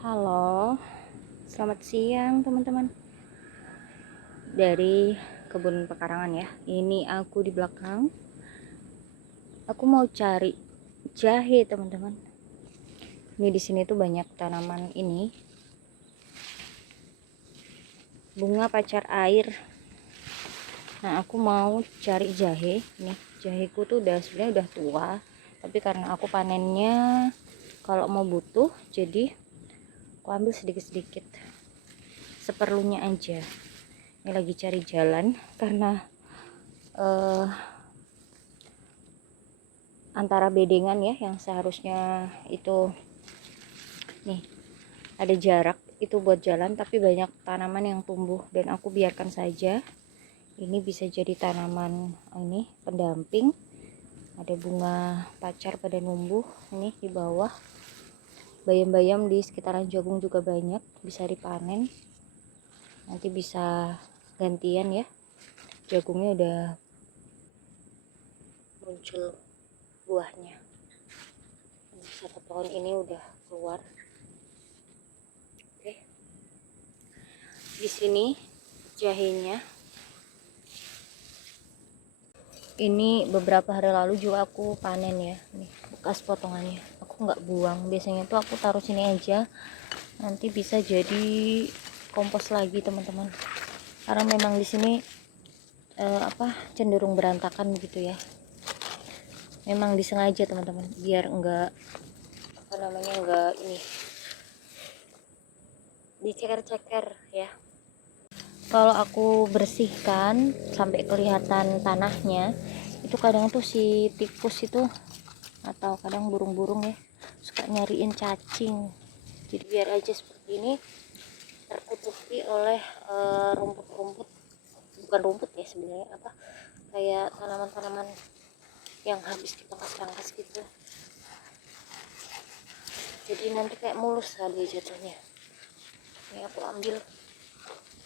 Halo, selamat siang teman-teman. Dari kebun pekarangan ya. Ini aku di belakang. Aku mau cari jahe teman-teman. Ini di sini tuh banyak tanaman ini. Bunga pacar air. Nah, aku mau cari jahe. Nih, jaheku tuh sebenarnya udah tua. Tapi karena aku panennya kalau mau butuh, jadi aku ambil sedikit-sedikit. Seperlunya aja. Ini lagi cari jalan karena antara bedengan ya yang seharusnya itu nih ada jarak itu buat jalan, tapi banyak tanaman yang tumbuh dan aku biarkan saja. Ini bisa jadi tanaman ini pendamping. Ada bunga pacar pada numbuh ini di bawah. Bayam-bayam di sekitaran jagung juga banyak, bisa dipanen. Nanti bisa gantian ya. Jagungnya udah muncul buahnya. Satu pohon ini udah keluar. Oke. Di sini jahenya. Ini beberapa hari lalu juga aku panen ya. Nih, bekas potongannya. Aku nggak buang. Biasanya tuh aku taruh sini aja. Nanti bisa jadi kompos lagi, teman-teman. Karena memang di sini cenderung berantakan gitu ya. Memang disengaja, teman-teman, biar enggak enggak ini diceker-ceker ya. Kalau aku bersihkan sampai kelihatan tanahnya, itu kadang tuh si tikus itu atau kadang burung-burung ya suka nyariin cacing. Jadi biar aja seperti ini tertutupi oleh rumput-rumput, bukan rumput ya sebenarnya, kayak tanaman-tanaman yang habis dipangkas-pangkas gitu. Jadi nanti kayak mulus dia jatuhnya. Ini aku ambil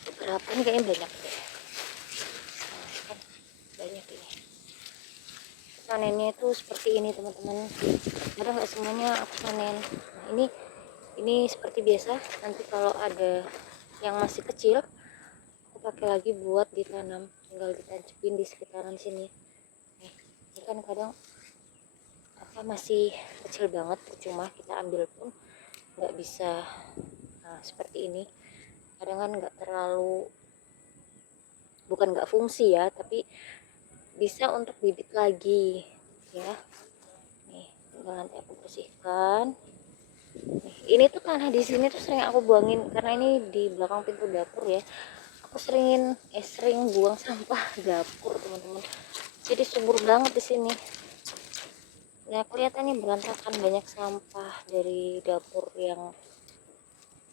beberapa, ini kayaknya banyak deh. Kan banyak ini. Panennya itu seperti ini, teman-teman. Kadang nggak semuanya aku panen. Nah, ini seperti biasa. Nanti kalau ada yang masih kecil, aku pakai lagi buat ditanam. Tinggal ditancepin di sekitaran sini. Nih, ini kan kadang masih kecil banget, cuma kita ambil pun nggak bisa. Nah, seperti ini. Kadang kan nggak terlalu, bukan nggak fungsi ya, tapi bisa untuk bibit lagi ya. Nih, tinggal nanti aku bersihkan. Nih, ini tuh tanah di sini tuh sering aku buangin karena ini di belakang pintu dapur ya. Aku sering buang sampah dapur, teman-teman. Jadi subur banget di sini. Nah, kelihatan nih berantakan, banyak sampah dari dapur yang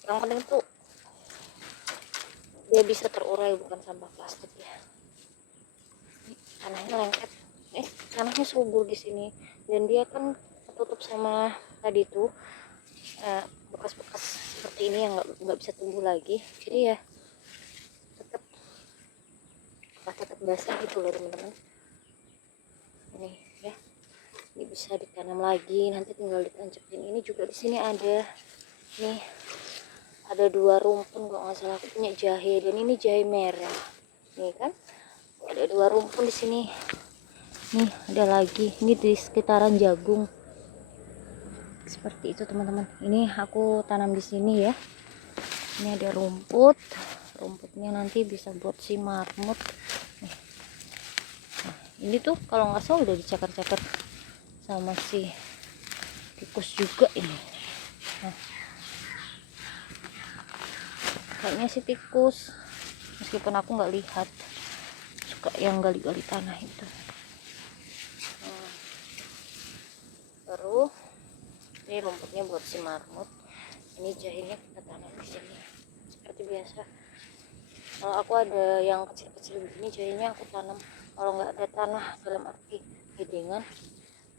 kadang tuh dia bisa terurai, bukan sampah plastik ya. Tanahnya lengket, tanahnya subur di sini, dan dia kan tertutup sama tadi tuh bekas-bekas seperti ini yang nggak bisa tumbuh lagi. Jadi ya tetap basah gitu loh, teman-teman. Ini ya, ini bisa ditanam lagi, nanti tinggal ditancapin. Ini juga di sini ada nih, ada 2 rumpun kalau nggak salah, aku punya jahe, dan ini jahe merah nih kan. Ada 2 rumpun di sini. Nih ada lagi, ini di sekitaran jagung. Seperti itu, teman-teman. Ini aku tanam di sini ya. Ini ada rumputnya nanti bisa buat si marmut. Nih. Nah, ini tuh kalau nggak salah udah dicakar-cakar sama si tikus juga ini. Nah, kayaknya si tikus, meskipun aku nggak lihat, suka yang gali-gali tanah itu. Baru ini rumputnya buat si marmut. Ini jahenya kita tanam di sini seperti biasa. Kalau aku ada yang kecil-kecil begini, jahenya aku tanam. Kalau nggak ada tanah, dalam arti bedengan,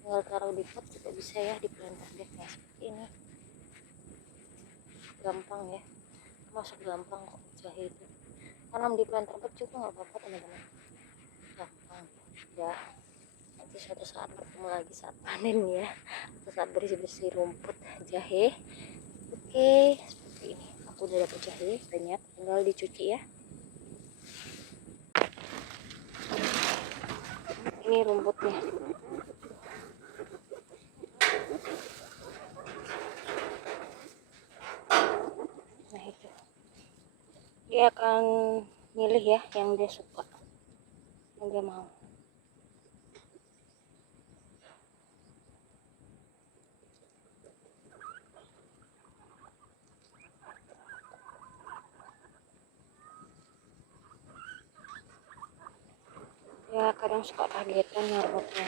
tinggal taruh di pot juga bisa ya, di planter deh. Nah, seperti ini gampang ya, masuk gampang kok jahe itu. Tanam di planter pot juga nggak apa-apa, teman-teman, gampang ya. Nanti suatu saat bertemu lagi saat panen ya, atau saat bersih-bersih rumput jahe. Oke, seperti ini. Aku udah dapat jahe banyak, tinggal dicuci ya. Ini rumputnya. Nah itu. Dia akan milih ya yang dia suka, yang dia mau. Ya kadang suka kagetan nyarutnya.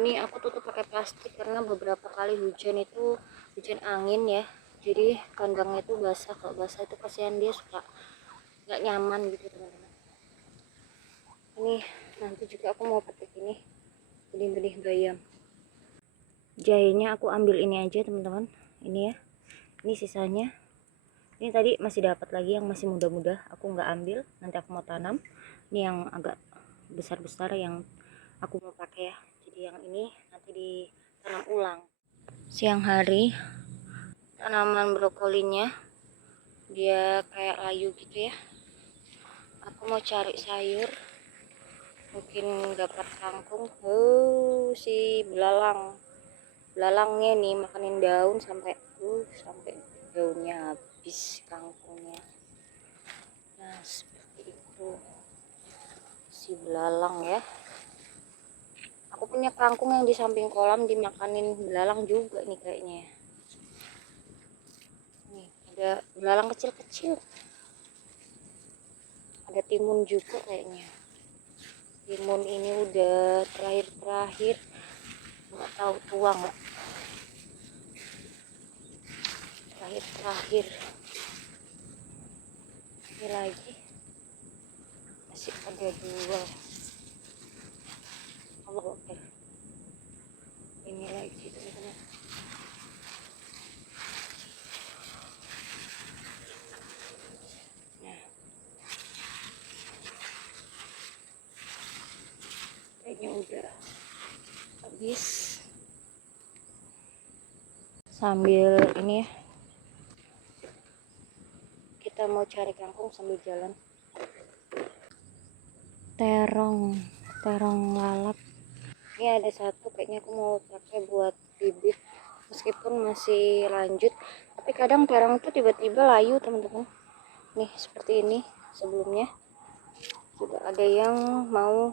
Ini aku tutup pakai plastik karena beberapa kali hujan angin ya, jadi kandangnya itu basah. Kalau basah itu kasihan, dia suka nggak nyaman gitu teman-teman. Ini nanti juga aku mau petik ini benih-benih bayam. Jahenya aku ambil ini aja teman-teman, ini ya, ini sisanya. Ini tadi masih dapat lagi yang masih muda-muda, aku nggak ambil, nanti aku mau tanam. Ini yang agak besar-besar yang aku mau pakai ya, jadi yang ini nanti ditanam ulang. Siang hari tanaman brokolinya dia kayak layu gitu ya, aku mau cari sayur, mungkin dapat kangkung. Si belalangnya nih makanin daun sampai daunnya habis, kangkungnya. Nah seperti itu si belalang ya. Aku punya kangkung yang di samping kolam dimakanin belalang juga nih kayaknya. Nih ada belalang kecil-kecil, ada timun juga kayaknya. Timun ini udah terakhir, nggak tahu tua nggak. Terakhir ini lagi masih ada 2. Allah, oke. Ini lagi teman-teman. Nah kayaknya udah habis. Sambil ini ya, kita mau cari kangkung sambil jalan. Terong lalap ini ada satu, kayaknya aku mau pakai buat bibit meskipun masih lanjut, tapi kadang terong tuh tiba-tiba layu teman-teman. Nih seperti ini, sebelumnya juga ada yang mau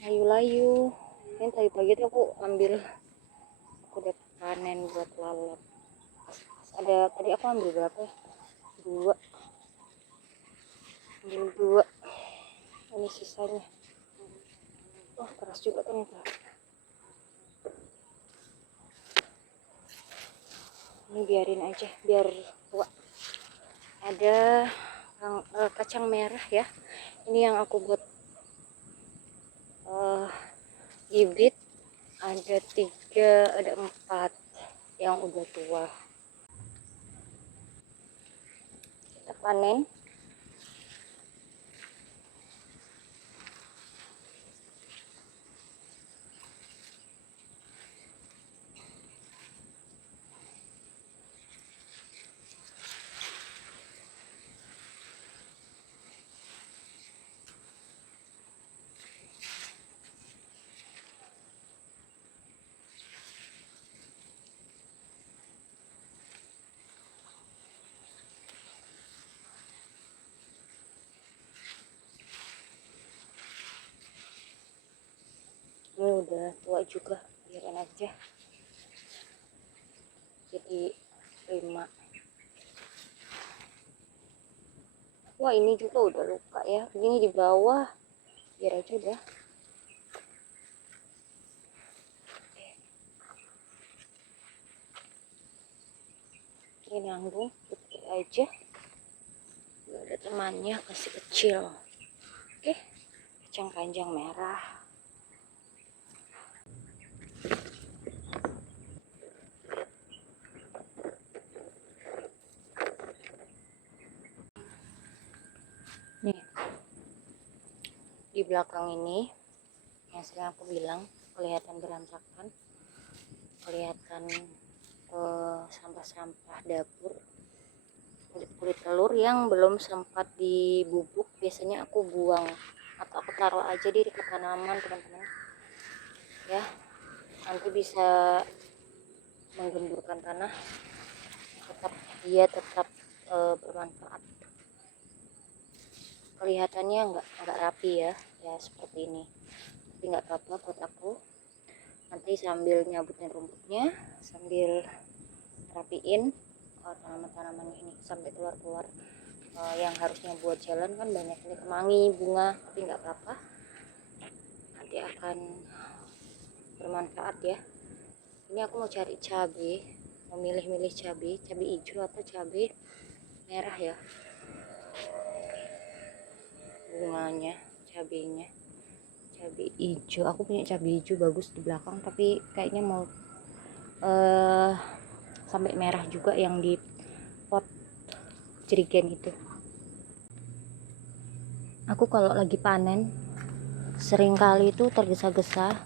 layu-layu. Ini tadi pagi tuh aku udah panen buat lalap. Ada tadi aku ambil berapa ya, 2. Ambil 2, ini sisanya. Oh keras juga ternyata. Ini biarin aja biar tua. Ada kacang merah ya, ini yang aku buat bibit. Ada 4 yang udah tua, kita panen. Ini udah tua juga, biarin aja jadi 5. Wah ini juga udah luka ya, begini di bawah, biar aja udah. Ini nanggung putih aja, gak ada temannya, kasih kecil. Oke, kacang panjang merah. Nih di belakang ini yang yang sering aku bilang, kelihatan berantakan, kelihatan sampah-sampah dapur, kulit-kulit telur yang belum sempat dibubuk biasanya aku buang atau aku taruh aja di dekat tanaman teman-teman ya, nanti bisa menggemburkan tanah, tetap bermanfaat. Kelihatannya nggak rapi ya seperti ini, tapi nggak apa-apa buat aku. Nanti sambil nyabutin rumputnya, sambil rapiin tanaman-tanaman ini sampai keluar-keluar yang harusnya buat jalan kan banyak ini kemangi, bunga, tapi nggak apa-apa, nanti akan bermanfaat ya. Ini aku mau cari cabai, mau milih-milih cabai hijau atau cabai merah ya, bunganya, cabainya cabai hijau. Aku punya cabai hijau bagus di belakang, tapi kayaknya mau sampai merah juga yang di pot jerigen itu. Aku kalau lagi panen sering kali itu tergesa-gesa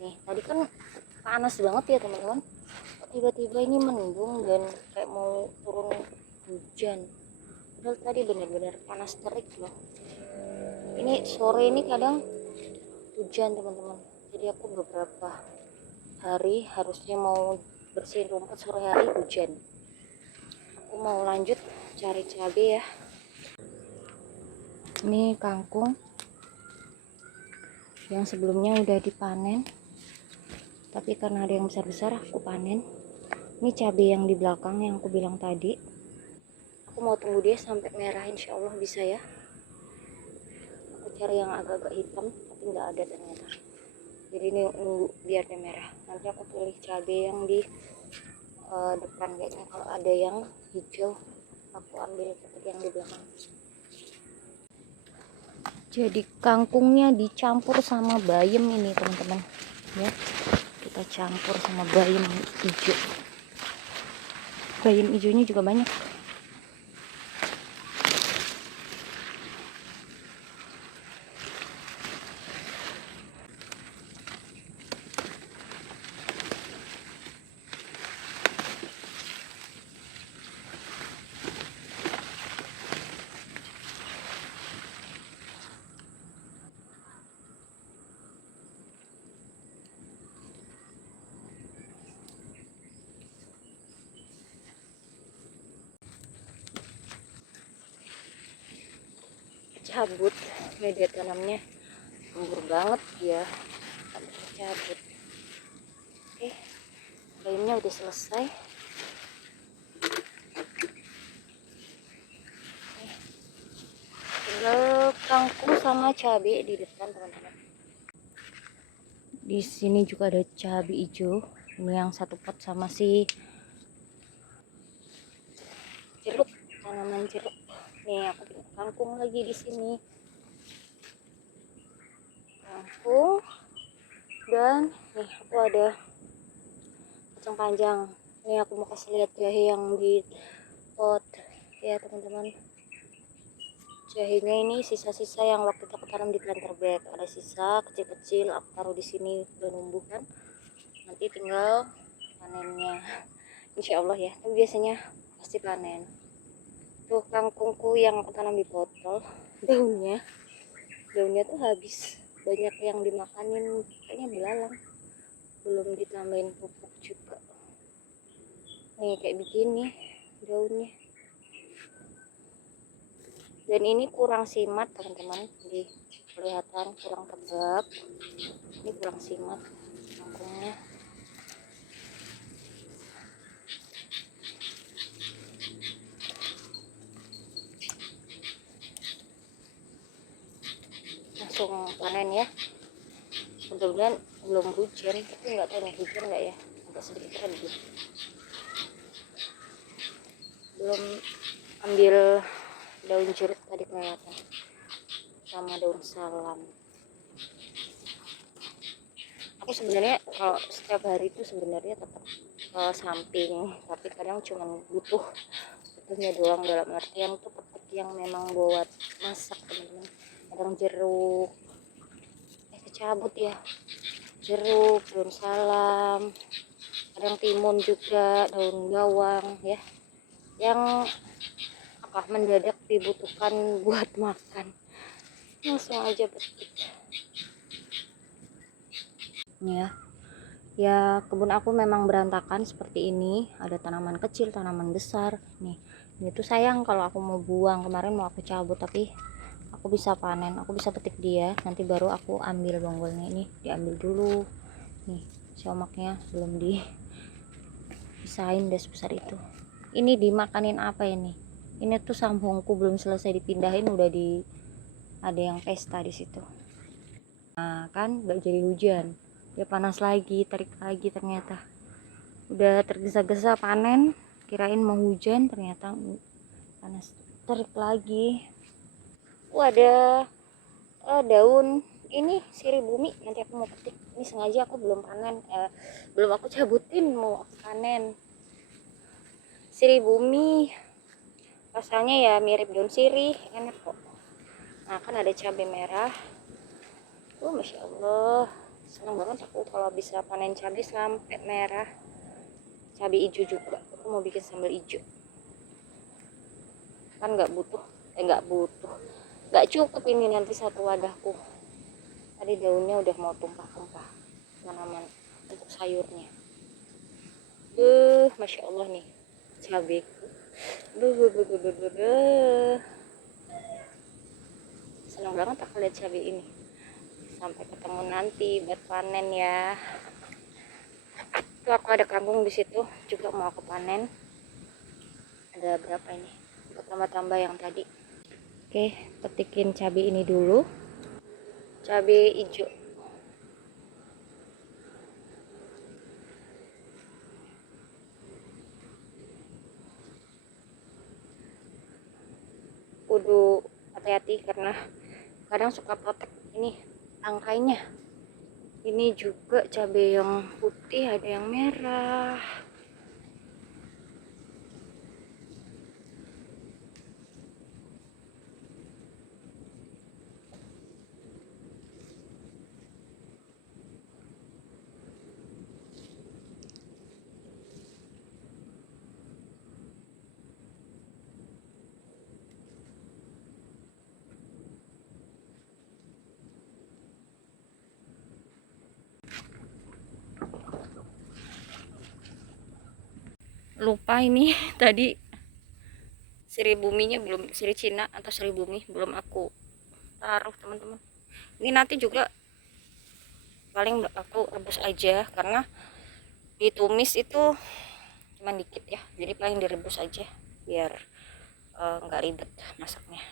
nih. Tadi kan panas banget ya teman-teman, tiba-tiba ini mendung dan kayak mau turun hujan, padahal tadi benar-benar panas terik loh. Ini sore ini kadang hujan teman-teman, jadi aku beberapa hari harusnya mau bersihin rumput, sore hari hujan. Aku mau lanjut cari cabai ya. Ini kangkung yang sebelumnya udah dipanen, tapi karena ada yang besar-besar aku panen. Ini cabai yang di belakang yang aku bilang tadi, aku mau tunggu dia sampai merah, insya Allah bisa ya. Aku cari yang agak-agak hitam tapi nggak ada ternyata, jadi ini nunggu biar dia merah. Nanti aku pilih cabai yang di depan, kayaknya kalau ada yang hijau aku ambil seperti yang di belakang. Jadi kangkungnya dicampur sama bayam ini teman-teman ya, kita campur sama bayam hijau. Bayam hijaunya juga banyak. Cabut media tanamnya, gembur banget ya, cabut. Oke, bayamnya udah selesai. Tinggal kangkung sama cabai di depan teman-teman. Di sini juga ada cabai hijau, ini yang satu pot sama si jeruk, tanaman jeruk. Nih aku punya kangkung lagi di sini, kangkung, dan nih aku ada kacang panjang. Nih aku mau kasih lihat jahe yang di pot ya teman-teman. Jahenya ini sisa-sisa yang waktu itu aku tanam di planter bag, ada sisa kecil-kecil aku taruh di sini, udah numbuh kan, nanti tinggal panennya insya Allah ya, tapi biasanya pasti panen. Tuh kangkungku yang aku tanam di botol, daunnya tuh habis, banyak yang dimakanin, kayaknya belalang, belum ditambahin pupuk juga. Nih kayak begini daunnya, dan ini kurang simat teman-teman, jadi kelihatan kurang tegak, ini kurang simat kangkungnya. Langsung panen ya, mudah-mudahan belum hujan, tapi nggak tahu nih hujan nggak ya, agak sedikit redup. Belum ambil daun jeruk tadi kelihatan sama daun salam. Aku sebenarnya kalau setiap hari itu sebenarnya tetap samping, tapi kadang cuma butuhnya doang, dalam artian itu petik yang memang buat masak teman-teman. Kadang jeruk, cabut ya, jeruk, daun salam, kadang timun juga, daun bawang ya, yang mendadak dibutuhkan buat makan. Langsung aja petik. Ini ya kebun aku memang berantakan seperti ini, ada tanaman kecil, tanaman besar. Ini tuh sayang kalau aku mau buang, kemarin mau aku cabut tapi aku bisa panen, aku bisa petik dia, nanti baru aku ambil bonggolnya. Ini diambil dulu nih, siomaknya belum dipisahin udah sebesar itu. Ini dimakanin apa ini tuh sambungku belum selesai dipindahin udah ada yang pesta di situ. Nah kan gak jadi hujan, dia panas lagi, tarik lagi, ternyata udah tergesa-gesa panen, kirain mau hujan, ternyata panas, tarik lagi. Ada daun ini sirih bumi, nanti aku mau petik. Ini sengaja aku belum panen, belum aku cabutin, mau aku panen. Sirih bumi rasanya ya mirip daun sirih, enak kok. Nah kan ada cabai merah. Masya Allah, senang banget aku kalau bisa panen cabai sampai merah. Cabai hijau juga, aku mau bikin sambal hijau. Kan nggak cukup ini nanti satu wadahku. Tadi daunnya udah mau tumpah-tumpah, tanaman untuk sayurnya. Masya Allah nih cabai. Senang banget aku lihat cabai ini. Sampai ketemu nanti buat panen ya. Tuh aku ada kangkung di situ juga mau aku panen. Ada berapa ini? Tambah-tambah yang tadi. Oke, petikin cabai ini dulu. Cabai hijau. Kudu hati-hati karena kadang suka protek ini tangkainya. Ini juga cabai yang putih, ada yang merah. Lupa ini tadi sirih buminya belum, sirih Cina atau sirih bumi belum aku taruh teman-teman. Ini nanti juga paling aku rebus aja karena ditumis itu cuman dikit ya, jadi paling direbus aja biar nggak ribet masaknya.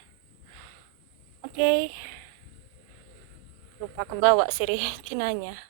Oke. Lupa kebawa sirih Cinanya.